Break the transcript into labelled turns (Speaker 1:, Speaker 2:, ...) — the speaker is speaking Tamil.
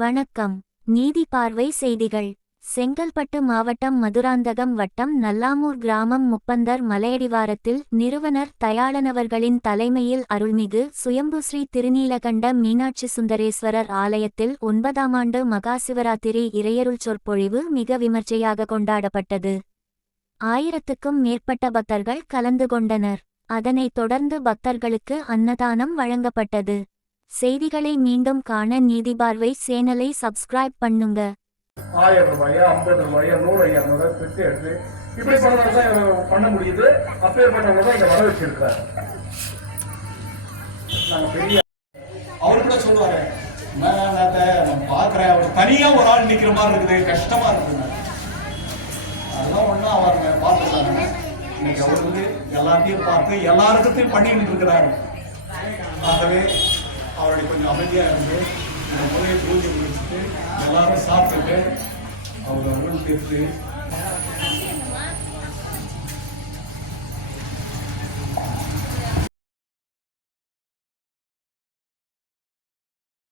Speaker 1: வணக்கம். நீதி பார்வை செய்திகள். செங்கல்பட்டு மாவட்டம் மதுராந்தகம் வட்டம் நல்லாமூர் கிராமம் முப்பந்தர் மலையடிவாரத்தில் நிறுவனர் தயாளனவர்களின் தலைமையில் அருள்மிகு சுயம்பு ஸ்ரீ திருநீலகண்ட மீனாட்சி சுந்தரேஸ்வரர் ஆலயத்தில் ஒன்பதாம் ஆண்டு மகாசிவராத்திரி இறையருள் சொற்பொழிவு மிக விமர்சையாக கொண்டாடப்பட்டது. ஆயிரத்துக்கும் மேற்பட்ட பக்தர்கள் கலந்து கொண்டனர். அதனைத் தொடர்ந்து பக்தர்களுக்கு அன்னதானம் வழங்கப்பட்டது. செய்திகளை மீண்டும் காண நீதிபார்வை சேனலை சப்ஸ்கிரைப் பண்ணுங்க.
Speaker 2: ஆயிரம் ரூபாயா ஐம்பது ரூபாயா நூறு இரநூறு பிட்டு எடுத்து இப்படி பண்ணதான் பண்ண முடியுது. அப்பேற்பட்டவங்க தான் இங்க வர வச்சிருக்காரு நாங்க பெரிய
Speaker 3: அவர் கூட சொல்லுவாரு நான் பார்க்குறேன். அவர் தனியா ஒரு ஆள் நிக்கிற மாதிரி இருக்குது. கஷ்டமா இருக்குங்க அதெல்லாம் ஒன்றும் அவருங்க பார்த்துட்டாங்க இன்னைக்கு அவர் வந்து எல்லாத்தையும் பார்த்து எல்லாருக்கத்தையும் பண்ணிட்டு இருக்கிறாரு. ஆகவே अमेरिका मुझे। साफ़ करते हैं और गवर्नमेंट के